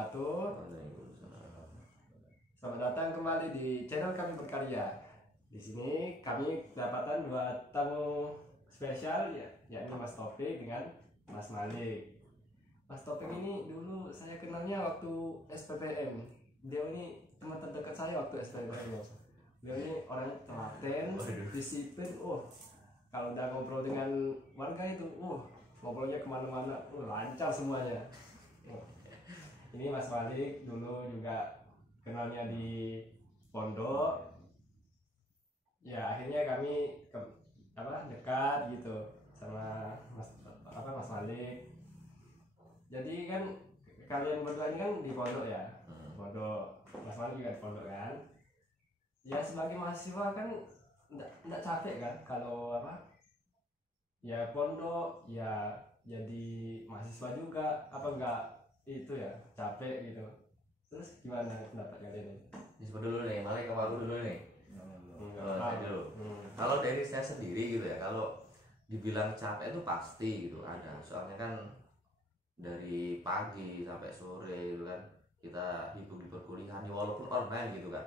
wabarakatuh. Selamat datang kembali di channel kami berkarya. Di sini kami kedapatan dua tamu spesial ya, yakni Mas Taufik dengan Mas Malik. Mas Taufik ini dulu saya kenalnya waktu SPPM. Dia ini teman terdekat saya waktu SPPM. Dia ini orangnya telaten, disiplin. Kalau udah ngobrol dengan warga itu, ngobrolnya kemana-mana, lancar semuanya. Ini Mas Malik dulu juga kenalnya di pondok. Ya akhirnya kami dekat gitu sama Mas Malik. Jadi kan kalian berdua ini kan di pondok ya, pondok. Mas Malik juga di pondok kan. Ya sebagai mahasiswa kan enggak capek kan kalau ya pondok ya jadi mahasiswa juga enggak itu ya capek gitu. Terus gimana pendapat kalian ini? Disebut dulu nih, Malik ke aku dulu nih. Saya dulu. Kalau dari saya sendiri gitu ya, kalau dibilang capek itu pasti gitu ada. Soalnya kan dari pagi sampai sore gitu kan kita hibur-hibur kuliah nih, walaupun online gitu kan.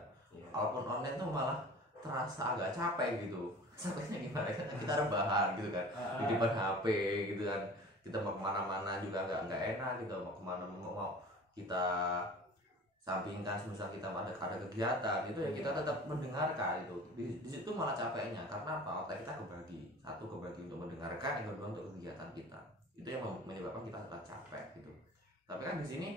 Walaupun online tuh malah terasa agak capek gitu. Capeknya gimana kan? Kita rebahan gitu kan di depan HP gitu kan. Kita mau kemana-mana juga nggak enak gitu, mau kemana mau kita sampingkan misal kita ada kegiatan itu ya kita tetap mendengarkan itu di situ malah capeknya karena apa, otak kita kebagi, satu kebagi untuk mendengarkan, yang kedua untuk kegiatan kita, itu yang menyebabkan kita terasa capek gitu. Tapi kan di sini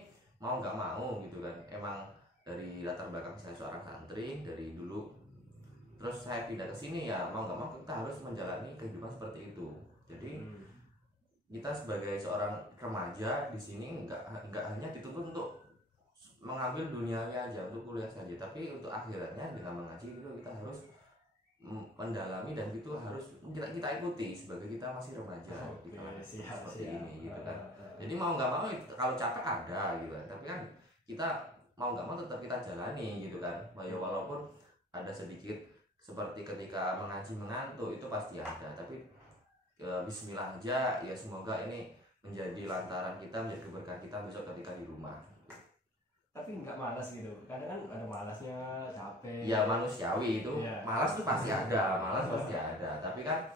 mau nggak mau gitu kan, emang dari latar belakang saya seorang santri dari dulu, terus saya pindah ke sini ya mau nggak mau kita harus menjalani kehidupan seperti itu. Jadi kita sebagai seorang remaja di sini nggak hanya dituntut untuk mengambil duniawi aja untuk kuliah saja, tapi untuk akhiratnya dengan mengaji itu kita harus mendalami dan itu harus kita ikuti sebagai kita masih remaja gitu kan, seperti ini gitu kan. Jadi mau nggak mau kalau capek ada gitu kan, tapi kan kita mau nggak mau tetap kita jalani gitu kan. Walaupun ada sedikit seperti ketika mengaji mengantuk itu pasti ada, tapi bismillah aja ya, semoga ini menjadi lantaran kita, menjadi keberkahan kita besok ketika di rumah. Tapi nggak malas gitu, kadang kan ada malasnya, capek ya manusiawi itu ya. Malas tuh pasti ada, pasti ada, tapi kan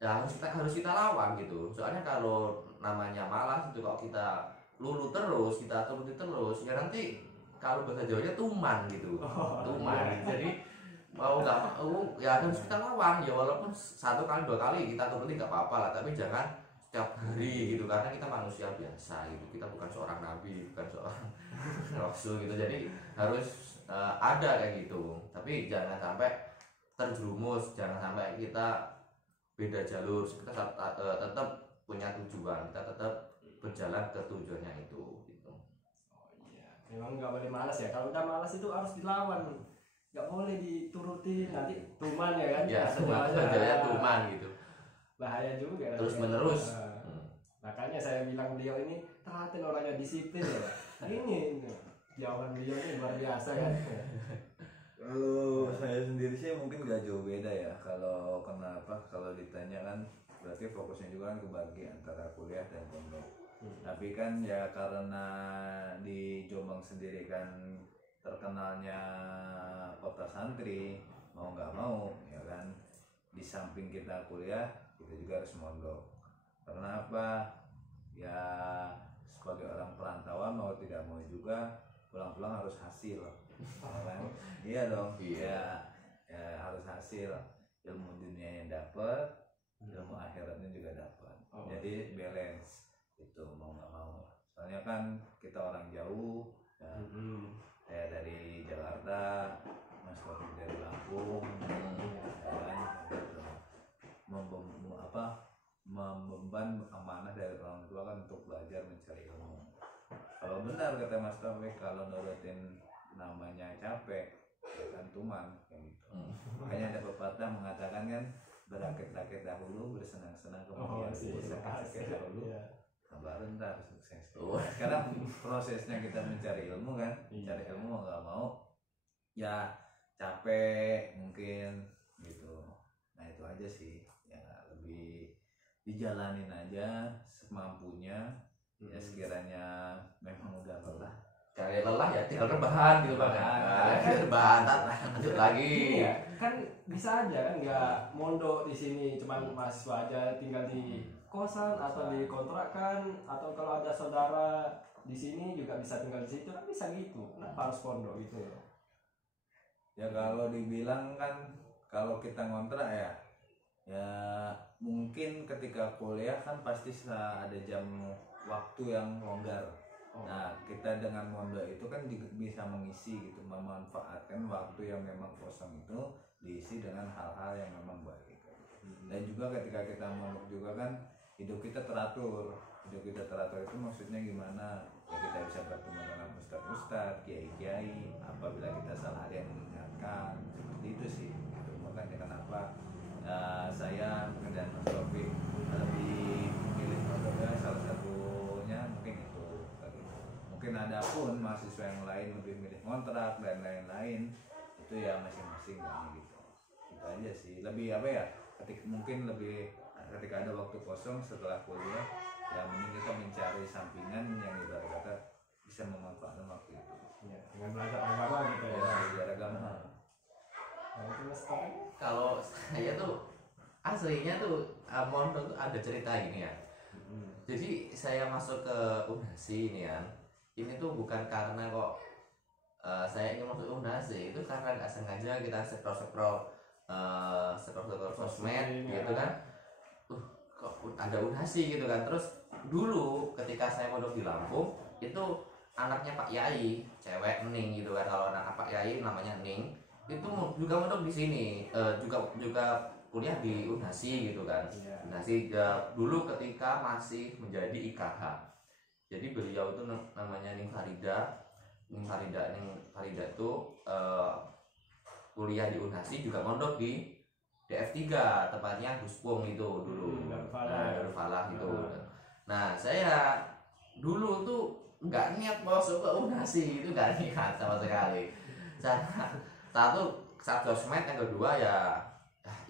ya harus kita lawan gitu. Soalnya kalau namanya malas itu kalau kita lulu terus, kita turuti terus ya nanti kalau bahasa Jawanya tuman gitu, tuman. Jadi mau nggak mau ya harus kita lawan ya, walaupun 1 kali 2 kali kita turuti nggak apa-apa lah, tapi jangan setiap hari gitu, karena kita manusia biasa gitu, kita bukan seorang nabi, bukan seorang rasul gitu. Jadi harus ada kayak gitu, tapi jangan sampai terjerumus, jangan sampai kita beda jalur. Kita tetap punya tujuan, kita tetap berjalan ke tujuannya itu gitu. Memang nggak boleh malas ya, kalau udah malas itu harus dilawan, nggak boleh dituruti, nanti tuman ya kan ya, tuman gitu, bahaya juga terus menerus. Makanya saya bilang beliau ini telaten, orangnya disiplin ya. Ini jawaban beliau ini luar biasa kan. Kalau saya sendiri sih mungkin gak jauh beda ya. Kalau kenapa, kalau ditanya kan berarti fokusnya juga kan kebagi antara kuliah dan pondok. Tapi kan ya karena di Jombang sendiri kan terkenalnya kota santri, mau nggak mau ya kan, di samping kita kuliah kita juga harus mondok. Karena apa ya, sebagai orang perantauan mau tidak mau juga pulang-pulang harus hasil ya kan? Iya dong, ya harus hasil, ilmu dunia yang dapat, ilmu akhiratnya juga dapat. Jadi balance itu mau nggak mau. Soalnya kan kita orang jauh ya, saya dari Jakarta, Mas Taufik dari Lampung, ya kan, gitu. Membeban amanah dari orang tua kan untuk belajar mencari ilmu. Kalau benar kata Mas Taufik, kalau nurutin namanya capek ya kan tuman kayak gitu. Makanya ada pepatah mengatakan kan, berakit-rakit dahulu, bersenang-senang kemudian, bersakit-sakit dahulu, baru ntar sukses. Karena prosesnya kita mencari ilmu kan, mencari ilmu mau nggak mau ya capek mungkin gitu. Nah itu aja sih ya, lebih dijalanin aja semampunya ya, sekiranya memang udah lelah sekali lelah ya tinggal rebahan gitu bang. Rebahan, lanjut lagi. Iya, kan bisa aja kan nggak mondok di sini, cuman mahasiswa aja tinggal di kosan atau di kontrakan, atau kalau ada saudara di sini juga bisa tinggal di situ kan, bisa gitu. Kenapa harus pondok gitu ya? Ya kalau dibilang kan kalau kita ngontrak ya mungkin ketika kuliah kan pasti ada jam waktu yang longgar. Nah kita dengan mondok itu kan bisa mengisi gitu, memanfaatkan waktu yang memang kosong itu diisi dengan hal-hal yang memang baik. Dan juga ketika kita mondok juga kan hidup kita teratur. Hidup kita teratur itu maksudnya gimana? Ya kita bisa bertemu dengan ustadz-ustadz, kiai-kiai, apabila kita salah ada yang mengingatkan, seperti itu sih. Itu makanya kenapa saya dan Mas Taufik lebih memilih mondoknya, salah satunya mungkin itu. Mungkin ada pun mahasiswa yang lain lebih milih kontrak dan lain-lain, itu ya masing-masing kan gitu. Itu aja sih. Lebih apa ya? Mungkin lebih ketika ada waktu kosong setelah kuliah, ya mending kita mencari sampingan yang ibarat kata bisa memanfaatkan waktu itu. Ya, dengan belajar agama gitu ya. Belajar agama. Kalau saya tuh aslinya tuh mondok tuh ada cerita gini ya. Jadi saya masuk ke Unhasi ini ya. Ini tuh bukan karena kok saya ingin masuk Unhasi, itu karena nggak sengaja kita scroll sosmed gitu kan. Kok ada Unhasi gitu kan. Terus dulu ketika saya mondok di Lampung itu anaknya Pak Yai, cewek Ning gitu kan. Kalau anak Pak Yai namanya Ning, itu juga mondok di sini, juga kuliah di Unhasi gitu kan. Unhasi dulu ketika masih menjadi IKH. Jadi beliau itu namanya Ning Farida itu kuliah di Unhasi, juga mondok di DF3, tepatnya Guspung itu dulu. Darul Falah itu. Nah, saya dulu tuh nggak niat masuk ke Unhasi, itu nggak niat sama sekali. Satu sosmed, yang kedua ya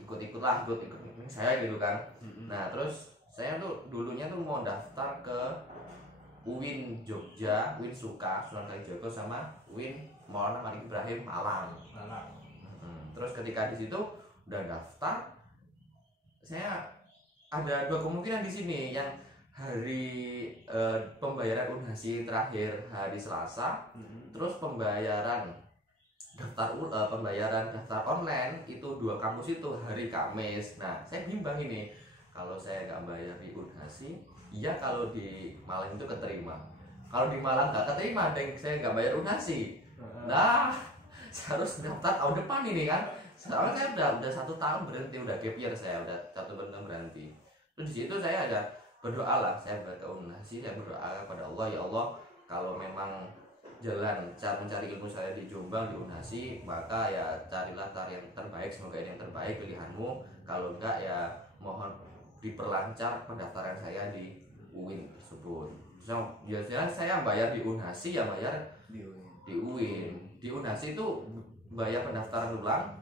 ikut ini saya gitu kan. Nah, terus saya tuh dulunya tuh mau daftar ke UIN Jogja, UIN Suka, Sunan Kalijaga, sama UIN Maulana Malik Ibrahim Malang. Terus ketika di situ udah daftar, saya ada dua kemungkinan di sini. Yang hari pembayaran Unhasi terakhir hari Selasa, terus pembayaran daftar online itu dua kampus itu hari Kamis. Nah, saya bimbang ini, kalau saya nggak bayar di Unhasi, iya kalau di Malang itu keterima. Kalau di Malang nggak keterima, dan saya nggak bayar Unhasi. Nah, saya harus daftar tahun depan ini kan. Soalnya saya udah 1 tahun berhenti, udah gap year, saya udah 1 tahun berhenti. Terus di situ saya ada berdoa lah, saya ke Unhasi, saya berdoa kepada Allah, ya Allah, kalau memang jalan cara mencari ilmu saya di Jombang di Unhasi, maka ya carilah yang terbaik, semoga ini yang terbaik pilihanmu. Kalau enggak ya mohon diperlancar pendaftaran saya di UIN tersebut. So, biasanya saya bayar di Unhasi, ya bayar di UIN. Di Unhasi itu bayar pendaftaran ulang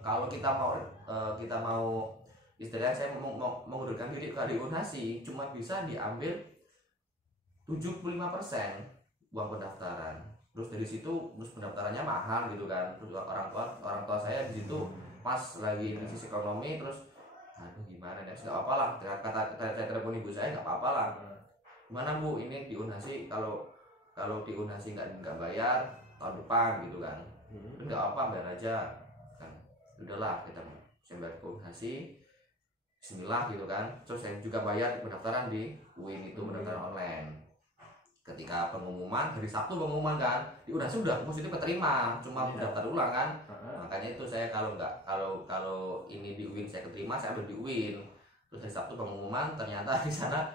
kalau kita mau istilahnya saya mau mengundurkan diri di Unhasi, cuma bisa diambil 75% uang pendaftaran. Terus dari situ pendaftarannya mahal gitu kan. Terus orang tua saya di situ pas lagi krisis ekonomi, terus aduh gimana nih, nggak apa-apa lah, kata saya telepon ibu saya, nggak apa-apa lah, gimana Bu, ini di Unhasi kalau di Unhasi nggak bayar tahun depan gitu kan, nggak apa bayar aja kan. Udahlah, kita bayar ke Unhasi, bismillah gitu kan. Terus saya juga bayar pendaftaran di UIN itu, pendaftaran online. Ketika pengumuman hari Sabtu pengumuman kan, di Unhasi udah positif keterima, cuma daftar ulang kan. Makanya itu saya kalau ini di UIN saya keterima, saya ambil di UIN. Terus hari Sabtu pengumuman, ternyata di sana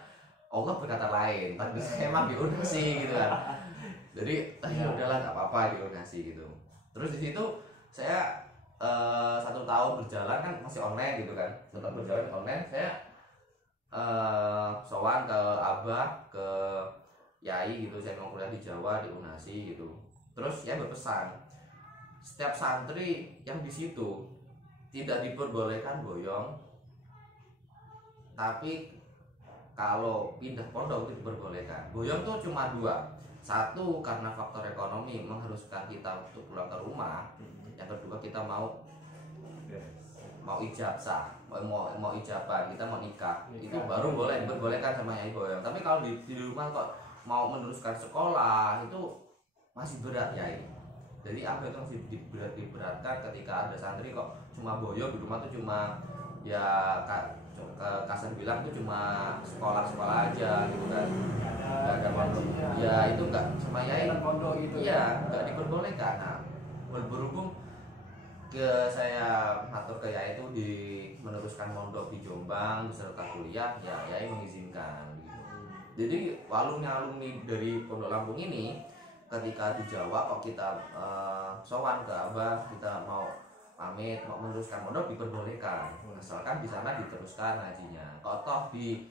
Allah berkata lain, tapi saya emang di Unhasi gitu kan. Jadi ya udahlah, nggak apa-apa di Unhasi gitu. Terus di situ saya 1 tahun berjalan kan masih online gitu kan. 1 tahun berjalan online, saya sowan ke Abah, ke Yai gitu, saya mau kuliah di Jawa di Unhasi gitu. Terus saya berpesan, setiap santri yang di situ tidak diperbolehkan boyong, tapi kalau pindah pondok itu diperbolehkan. Boyong tuh cuma 2, Satu, karena faktor ekonomi mengharuskan kita untuk pulang ke rumah. Yang kedua, kita mau ijazah, mau ijabah, kita mau nikah. Itu baru diperbolehkan sama Nyai Boyong. Tapi kalau di rumah kok mau meneruskan sekolah itu masih berat ya. Jadi apa itu masih diberatkan ketika ada santri kok cuma boyong di rumah tuh cuma ya kasar bilang tuh cuma sekolah aja gitu kan, nggak ada pondok ya, itu nggak sama Yai gitu ya, nggak diperbolehkan. Nah, berhubung saya atur ke Yai itu di meneruskan mondok di Jombang beserta kuliah, ya Yai mengizinkan gitu. Jadi alumni dari Pondok Lampung ini ketika di Jawa kok kita sowan ke Abah, kita mau pamit mau meneruskan mondok diperbolehkan, asalkan di sana diteruskan ngajinya. Kalau toh di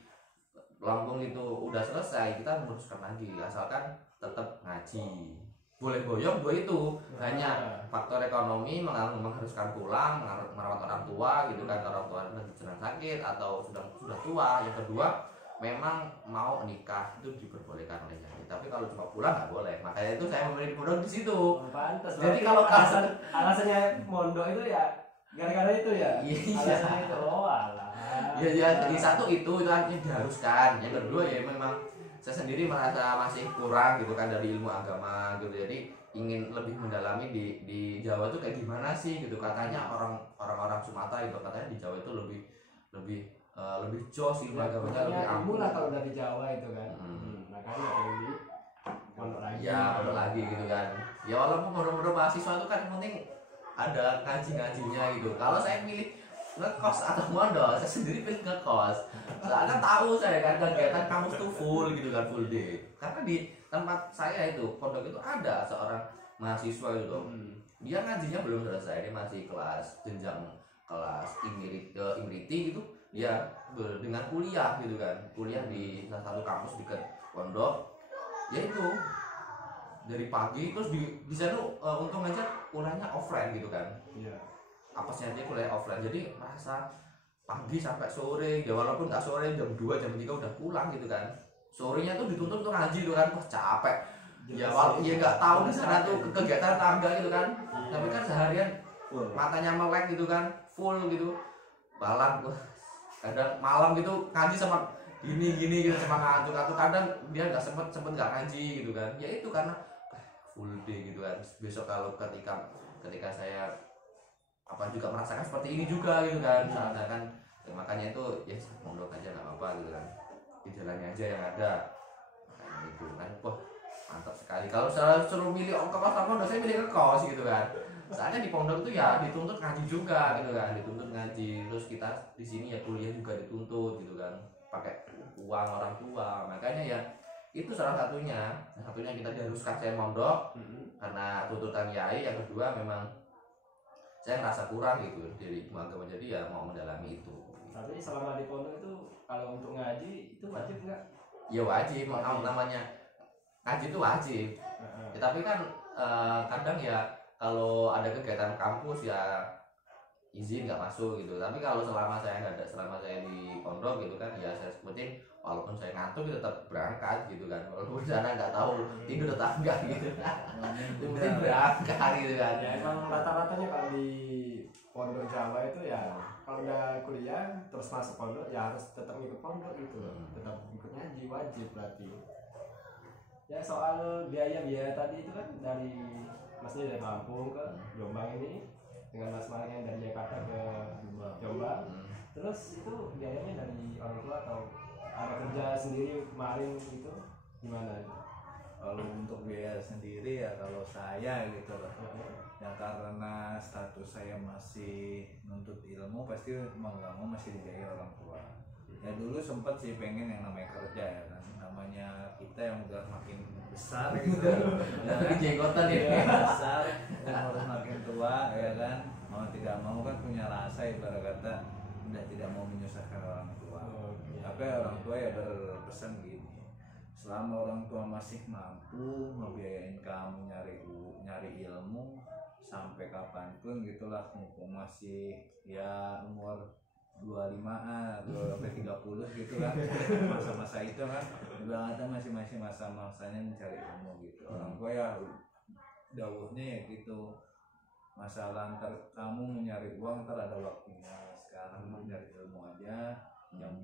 Lampung itu udah selesai, kita meneruskan lagi, asalkan tetap ngaji. Boleh boyong gue itu hanya faktor ekonomi mengharuskan pulang merawat orang tua gitu kan, orang tua sedang sakit atau sudah tua. Yang kedua memang mau nikah itu diperbolehkan oleh Nyai. Tapi kalau cuma pulang nggak boleh. Makanya itu saya memilih mondok di situ. Pantas. Jadi kalau alasannya mondok itu ya gara-gara itu ya. Iya. Alasannya itu. Oh alah. Ya, jadi satu itu artinya diharuskan. Yang kedua ya memang saya sendiri merasa masih kurang gitu kan dari ilmu agama gitu. Jadi ingin lebih mendalami di Jawa itu kayak gimana sih gitu. Katanya orang-orang Sumatera itu katanya di Jawa itu lebih jos ilmu agamanya, lebih ampuh lah kalau dari Jawa itu kan. Makanya perlu di pondok lagi. Ya pondok lagi gitu kan. Ya walaupun pondok mahasiswa itu kan yang penting ada ngaji-ngajinya gitu. Kalau saya pilih ngekos atau mondok, saya sendiri pilih ngekos. Soalnya tahu saya kan kegiatan kampus tuh full gitu kan, full day. Karena di tempat saya itu pondok itu ada seorang mahasiswa itu. Dia ngajinya belum selesai, dia masih kelas jenjang kelas imriti gitu. Ya dengan kuliah gitu kan, kuliah di salah satu kampus dekat pondok. Ya itu dari pagi terus di sana untung aja kuliahnya offline gitu kan. Iya. Apesnya dia kuliah offline, jadi merasa pagi sampai sore, ya walaupun nggak sore jam 2 jam 3 udah pulang gitu kan. Sorenya tuh dituntut tuh ngaji tuh kan, wah capek. Ya walaupun ya nggak tahu di sana tuh kegiatan tangga gitu kan. Tapi kan seharian matanya melek gitu kan, full gitu. Balang gua kadang malam gitu ngaji sama gini gitu sama ngantuk kadang dia nggak sempet nggak ngaji gitu kan. Ya itu karena full day gitu kan. Besok kalau ketika saya apa juga merasakan seperti ini juga gitu kan, soalnya kan makanya itu ya mondok aja nggak apa-apa gitu kan, dijalani aja yang ada. Makanya itu kan wah mantap sekali. Kalau saya suruh milih ke kos apa pondok, saya milih ke kos gitu kan. Soalnya di pondok itu ya dituntut ngaji juga gitu kan, dituntut ngaji. Terus kita di sini ya kuliah juga dituntut gitu kan, pakai uang orang tua. Makanya ya itu salah satunya kita diharuskan saya mondok karena tuntutan Yai. Yang kedua memang saya ngerasa kurang gitu dari agama, jadi ya mau mendalami itu. Tapi selama di pondok itu kalau untuk ngaji itu wajib nggak? Ya wajib. Namanya ngaji itu wajib. Ya, tapi kan kadang ya kalau ada kegiatan kampus ya izin nggak masuk gitu. Tapi kalau selama saya di pondok gitu kan ya saya sebutin walaupun saya ngantuk tetap berangkat gitu kan, walaupun sana nggak tahu tidur tetap enggak gitu. Penting berangkat gitu kan. Ya emang rata-ratanya kalau di pondok Jawa itu ya kalau udah kuliah terus masuk pondok ya harus tetap ikut pondok gitu loh, tetap ikut ngaji wajib berarti. Ya soal biaya tadi itu kan dari masnya dari Lampung ke Jombang ini dengan Mas Malik yang dari Jakarta ke Jombang. Terus itu biayanya dari orang tua atau ada kerja sendiri kemarin gitu gimana? Kalau untuk biaya sendiri ya kalau saya gitu loh, ya karena status saya masih nuntut ilmu pasti mau nggak mau masih dibiayai orang tua. Ya dulu sempet sih pengen yang namanya kerja ya kan, namanya kita yang udah makin besar gitu, jenggotan ya besar dan harus makin tua ya kan, mau tidak mau kan punya rasa ibarat kata udah tidak mau menyusahkan orang tua. Tapi orang tua ya berpesan gini, selama orang tua masih mampu ngebiayain kamu nyari ilmu sampai kapanpun gitulah, mumpung masih ya umur 25-an atau sampai 30 gitu kan. Masa-masa itu kan bilang ada masih masa-masanya mencari ilmu gitu. Orang tua ya dawuhnya ya gitu, masalah ntar kamu mencari uang ntar ada waktunya, sekarang mencari ilmu aja yang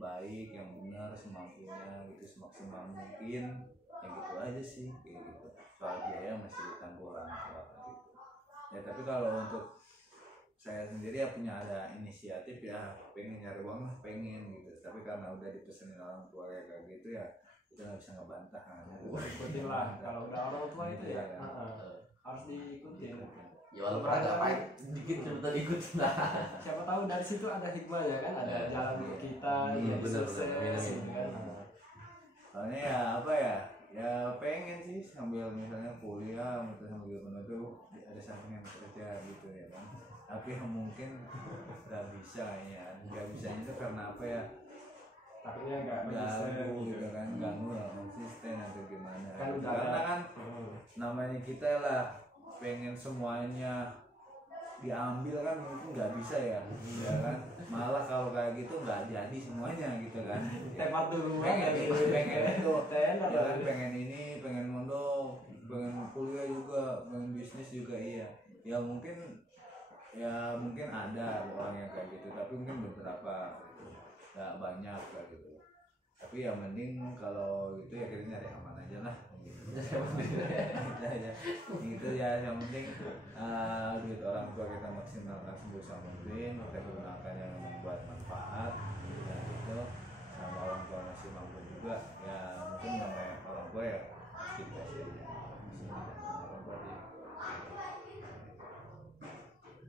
baik, yang benar, semampunya gitu, semaksimal mungkin ya gitu aja sih kayak gitu. Soal biaya masih ditanggung orang tua gitu ya. Tapi kalau untuk saya sendiri ya punya ada inisiatif ya, pengen nyari uang lah, pengen gitu, tapi karena udah dipesenin orang tua ya kayak gitu ya kita nggak bisa ngebantah kan. Ikutin lah, kalau udah orang tua itu ya harus diikutin. Ya walaupun agak pahit dikit betul ikutin lah. Siapa tahu dari situ ada hikmahnya kan, ada jalan untuk kita sukses gitu kan. Soalnya ya apa ya, ya pengen sih sambil misalnya kuliah atau sambil menuju ada sampingan kerja gitu ya kan. Tapi mungkin nggak bisa ya, nggak bisa itu karena apa ya, takutnya nggak ganggu gitu kan, ganggu lah konsisten atau gimana kan gitu. udah Karena kan namanya kita lah pengen semuanya diambil kan mungkin nggak bisa ya, ya kan, malah kalau kayak gitu nggak jadi semuanya gitu kan. tepat dulu pengen itu ya ya kan, pengen ini, pengen mondok, pengen kuliah juga, pengen bisnis juga, iya ya mungkin ada orang yang kayak gitu, tapi mungkin beberapa gitu, nggak banyak kayak gitu. Tapi ya mending kalau gitu ya kita nyari aman aja lah gitu. Gitu ya, yang penting duit orang tua kita maksimalkan sebisa mungkin, kita gunakan yang membuat manfaat ya gitu. Sama orang tua masih mampu juga ya, mungkin namanya orang tua ya mesti dikasih orang tua dia.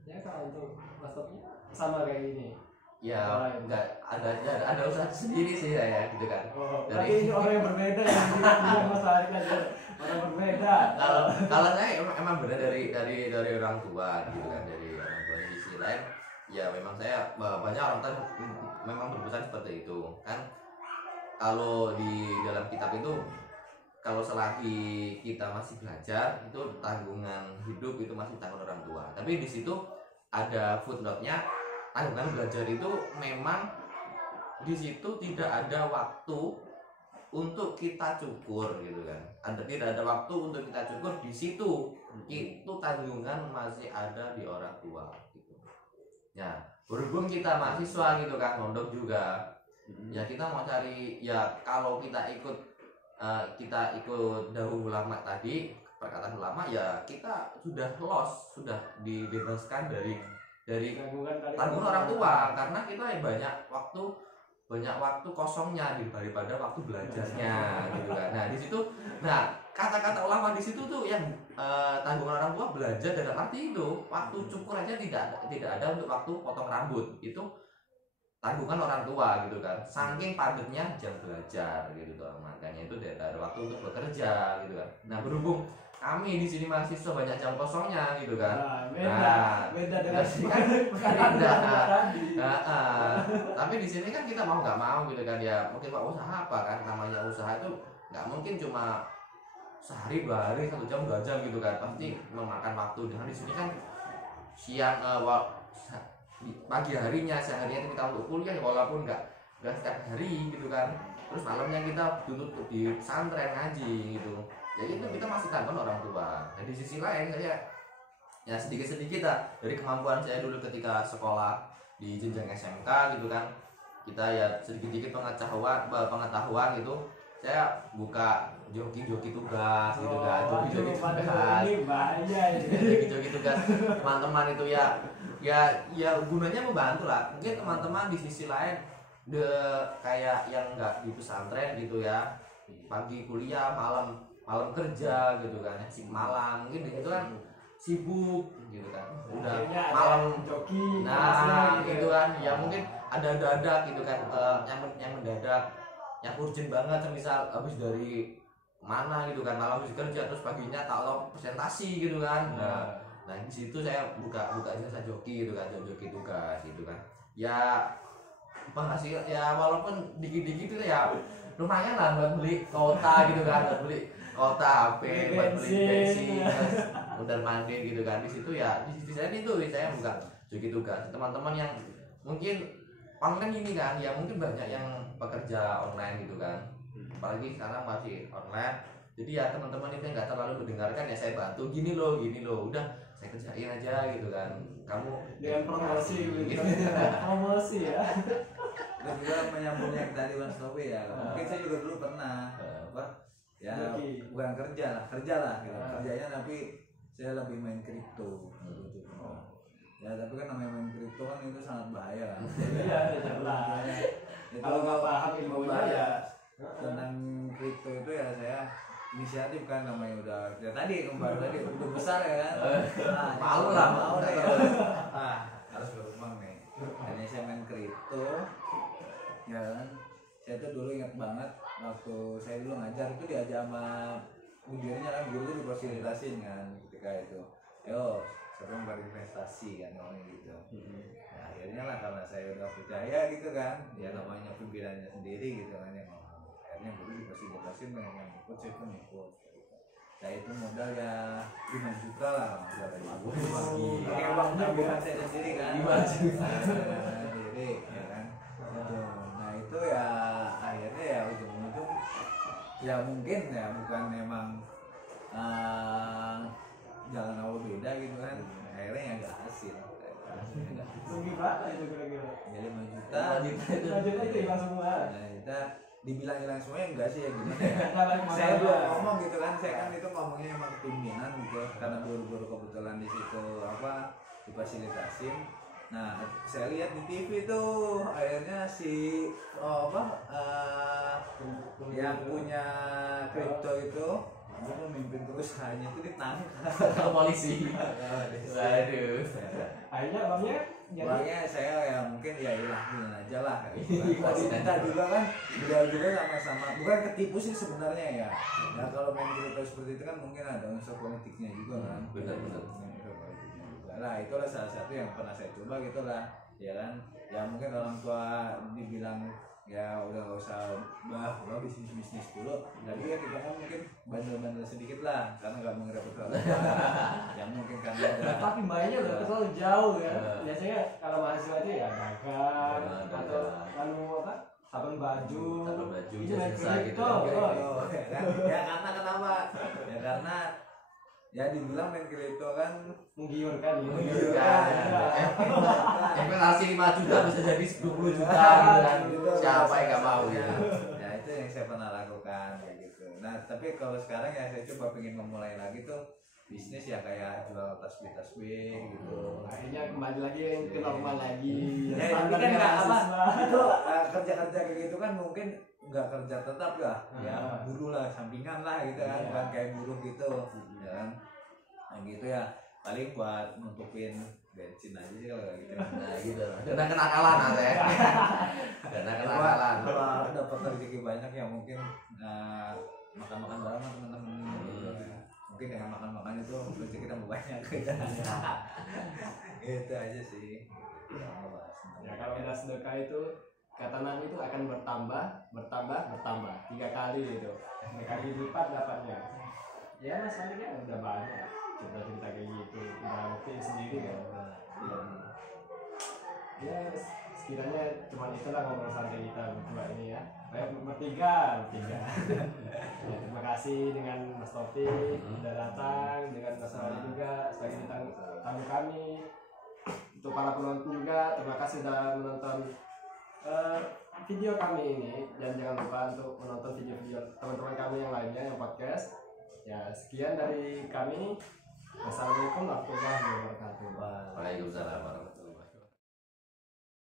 Ya kalau untuk Mas Topi sama kayak gini. Ya enggak ada usaha sendiri sih ya gitu kan. Tapi ini orang yang berbeda ya, dia Mas Arik aja orang berbeda. Kalau saya emang benar dari orang tua gitu kan, dari orang tua. Di sisi lain ya memang saya banyak orang tua memang berpesan seperti itu kan. Kalau di dalam kitab itu, kalau selagi kita masih belajar itu tanggungan hidup itu masih tanggungan orang tua. Tapi di situ ada footnote-nya, tanggungan belajar itu memang di situ tidak ada waktu untuk kita cukur gitu kan. Tidak ada waktu untuk kita cukur di situ. Itu tanggungan masih ada di orang tua gitu. Ya, berhubung kita mahasiswa gitu kan, mondok juga. Ya kita mau cari, ya kalau kita ikut dahulu ulama tadi, perkataan ulama, ya kita sudah lost, sudah dibebaskan dari tanggungan orang tua, karena kita banyak waktu kosongnya daripada waktu belajarnya gitu kan. Nah di situ, kata-kata ulama di situ tuh yang tanggungan orang tua belajar dalam arti itu waktu cukur aja tidak ada untuk waktu potong rambut, itu tanggungan orang tua gitu kan. Saking padatnya jam belajar gitu tuh, makanya itu tidak ada waktu untuk bekerja gitu kan. Nah berhubung kami di sini mahasiswa banyak jam kosongnya gitu kan. Beda dengan tapi di sini kan kita mau nggak mau gitu kan ya, mungkin pak usaha apa kan, namanya usaha itu nggak mungkin cuma sehari 2 hari 1 jam 2 jam gitu kan, pasti memakan waktu. Dengan di sini kan siang pagi harinya, siang harinya kita untuk kuliah walaupun nggak setiap hari gitu kan, terus malamnya kita duduk di pesantren ngaji gitu. Jadi itu kita masih tanggungan orang tua. Nah di sisi lain saya ya sedikit-sedikit lah dari kemampuan saya dulu ketika sekolah di jenjang SMK gitu kan, kita ya sedikit-sedikit pengetahuan gitu. Saya buka joki tugas gitu kan, joki tugas teman-teman itu ya gunanya membantu lah. Mungkin teman-teman di sisi lain kayak yang nggak di pesantren gitu ya, pagi kuliah malam kerja gitu kan, malam mungkin di situ kan sibuk gitu kan, udah malam joki, gitu kan ya, mungkin ada dadak gitu kan, yang mendadak, yang urgent banget, misal habis dari mana gitu kan, malam habis kerja terus paginya tahu presentasi gitu kan. Nah di situ saya buka jasa joki gitu kan, joki tugas gitu kan. Ya penghasil ya walaupun dikit-dikit itu ya lumayan lah buat beli kota gitu kan, buat beli kota HP, buat beli bensin, mondar mandir gitu kan. Di situ ya di sisi saya itu saya buka joki tugas. Teman-teman yang mungkin online ini kan ya mungkin banyak yang bekerja online gitu kan, apalagi sekarang masih online. Jadi ya teman-teman itu yang nggak terlalu mendengarkan ya saya bantu gini loh, udah saya kerjain aja gitu kan. Kamu dengan promosi gitu. Promosi ya. Dan juga menyambungnya tadi Mas Topi ya, mungkin saya juga dulu pernah apa ya bukan kerja lah gitu. Kerjanya tapi saya lebih main kripto gitu. Ya tapi kan namanya main kripto kan itu sangat bahaya kan. Iya, jelas. Kalau nggak paham ilmunya ya tentang kripto itu ya saya inisiatif kan, namanya udah ya tadi kembali tadi udah besar ya kan. Malu lah, mau deh. Harus berkembang nih. Hanya saya main kripto ya kan. Saya tuh dulu ingat banget waktu saya dulu ngajar itu diajak sama mudirnya kan, guru tuh difasilitasin kan ketika itu. Yo, siapa yang berinvestasi kan ngomong gitu. Nah, akhirnya lah karena saya udah percaya gitu kan, ya namanya pimpinannya sendiri gitu kan yang ngomong. Akhirnya guru difasilitasin yang ikut, saya pun ikut. Saya itu modal ya 5 juta lah modal dari guru. Pakai uang tabungan saya sendiri kan. 5 juta sendiri ya kan. Nah itu ya akhirnya ya ujung-ujung ya mungkin ya bukan memang jalan awal beda gitu kan, akhirnya ya nggak hasil. Rugi berapa itu kira-kira? Jadi 5 juta. 5 juta itu hilang semua. Nah kita dibilang hilang semuanya enggak sih ya gimana ya? Saya belum ngomong gitu kan, saya kan itu ngomongnya emang pimpinan gitu, karena guru-guru kebetulan di situ apa difasilitasin. Nah saya lihat di TV tuh akhirnya si yang punya kripto itu dia memimpin perusahaannya itu ditangkap ke polisi. Waduh. Akhirnya uangnya saya ya mungkin ya hilangin aja lah. Kita juga kan juga sama-sama bukan ketipu sih sebenarnya ya. Nah kalau main kripto seperti itu kan mungkin ada unsur politiknya juga kan. Benar-benar. Nah itulah salah satu yang pernah saya coba gitulah ya kan. Ya mungkin orang tua dibilang ya udah nggak usah bisnis dulu, tapi ya kita kan mungkin bandel-bandel sedikit lah karena nggak mau ngerepot orang yang mungkin karena ada. Tapi mainnya udah terlalu jauh ya. Biasanya kalau mahasiswa aja ya dagang atau apa sabun baju itu jasa gitu ya karena kenapa ya karena ya dibilang main kripto kan menggiurkan investasi 5 juta bisa jadi 20 juta gitu kan. Siapa yang nggak mau ya. Ya itu yang saya pernah lakukan kayak gitu. Nah tapi kalau sekarang ya saya coba pengen memulai lagi tuh bisnis ya kayak jual tasbih gitu. Akhirnya kembali lagi yang ke normal lagi. Ya tapi kan nggak apa itu kerja kayak gitu kan mungkin nggak kerja tetap lah ya buruh lah sampingan lah gitu kan, bukan kayak buruh gitu ya kan. Nah gitu ya paling buat nutupin bensin aja sih kalau gitu. Nah gitu. Dana kenakalan ada ya. Dana kenakalan. Kalau dapat rezeki banyak ya mungkin makan-makan bareng sama teman-teman gitu. Mungkin dengan makan-makan itu rezeki kita banyak gitu. Itu aja sih. Ya kalau kita sedekah itu kata Nabi itu akan bertambah 3 kali gitu. 3 kali lipat dapatnya. Ya masalahnya udah banyak cerita kayak gitu, udah oke sendiri kan. Ya sekiranya cuma itulah ngobrol santai kita berdua ini ya. Bertiga. Ya, terima kasih dengan Mas Topi sudah datang, dengan Mas Ali juga sebagai tamu kami. Untuk para penonton juga terima kasih sudah menonton video kami ini, dan jangan lupa untuk menonton video-video teman-teman kami yang lainnya yang podcast. Ya sekian dari kami. Wassalamualaikum warahmatullahi wabarakatuh. Waalaikumsalam.